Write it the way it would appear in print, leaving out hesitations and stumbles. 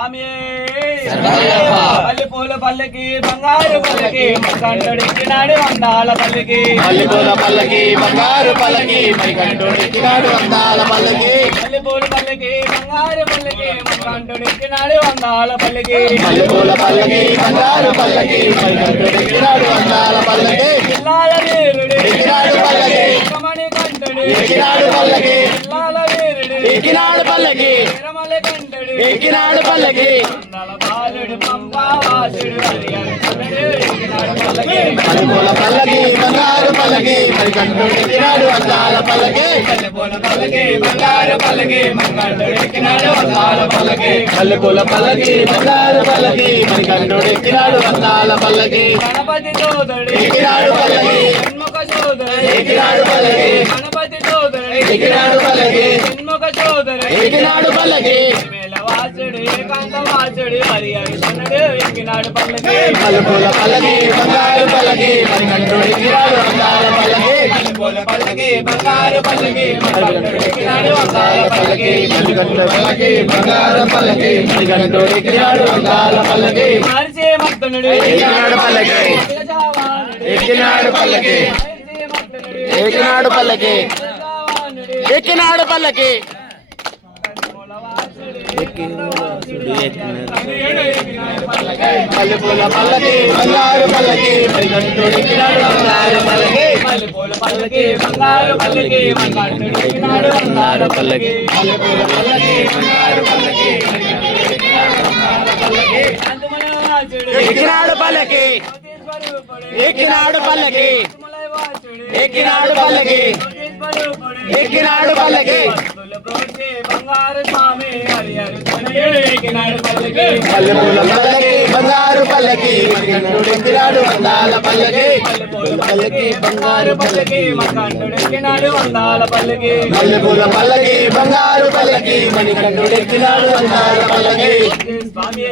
స్వామి పల్లి పూల పల్లకి బంగారు పల్లకి మకంటుడెక్కినాడు అందాల పల్లకి పల్లి పూల పల్లకి బంగారు పల్లకి మకంటుడెక్కినాడు అందాల పల్లకి పల్లి పూల పల్లకి బంగారు పల్లకి మకంటుడెక్కినాడు అందాల పల్లకి పల్లి పూల పల్లకి బంగారు పల్లకి మకంటుడెక్కినాడు అందాల పల్లకి పిల్లాల వీరుడు ఎక్కినాడు పల్లకి కమణి కంటుడు ఎక్కినాడు పల్లకి పిల్లాల వీరుడు ఎక్కినాడు పల్లకి తిరుమల కంటుడు ఎక్కినాడు పల్లకి అందాల బాలుడు పంపావాసుడు హరిహర కన్నడు ఎక్కినాడు పల్లకి పల్లి పూల పల్లకి బంగారు పల్లకి మకంటుడెక్కినాడు అందాల పల్లకి పల్లి పూల పల్లకి బంగారు పల్లకి మకంటుడెక్కినాడు అందాల పల్లకి పల్లి పూల పల్లకి బంగారు పల్లకి మకంటుడెక్కినాడు అందాల పల్లకి గణపతి సోదరుడు ఎక్కినాడు పల్లకి షణ్ముఖ సోదరుడు ఎక్కినాడు పల్లకి గణపతి సోదరుడు ఎక్కినాడు పల్లకి షణ్ముఖ సోదరుడు ఎక్కినాడు పల్లకి మేళవాసుడు ఏకాంతవాసుడు హరిహరి కన్నడు ఎక్కినాడు పల్లకి పల్లి పూల పల్లకి బంగారు పల్లకి మకంటుడెక్కినాడు అందాల పల్లకి పల్లి పూల పల్లకి బంగారు పల్లకి మకంటుడెక్కినాడు అందాల పల్లకి మణికంఠ పల్లకి బంగారు పల్లకి మకంటుడెక్కినాడు అందాల పల్లకి మరిచే మర్దనుడు ఎక్కినాడు పల్లకి ఎక్కినాడు పల్లకి ఎక్కినాడు పల్లకి ఎక్కినాడు పల్లకి పల్లి పూల పల్లకి బంగారు పల్లకి మకంటుడెక్కినాడు అందాల పల్లకి పల్లి పూల పల్లకి బంగారు పల్లకి మకంటుడెక్కినాడు అందాల పల్లకి పల్లి పూల పల్లకి బంగారు పల్లకి ఎక్కినాడు పల్లకి ఎక్కినాడు పల్లకి ఎక్కినాడు పల్లకి ఎక్కినాడు పల్లకి బంగారు స్వామి హరిహరి ఎక్కినాడు పల్లకి పల్లి పూల పల్లకి బంగారు పల్లకి మకంటుడెక్కినాడు అందాల పల్లకి పల్లకి బంగారు పల్లకి మకంటుడెక్కినాడు అందాల పల్లకి పల్లి పూల పల్లకి బంగారు పల్లకి మణికంఠుడెక్కినాడు అందాల పల్లకి స్వామి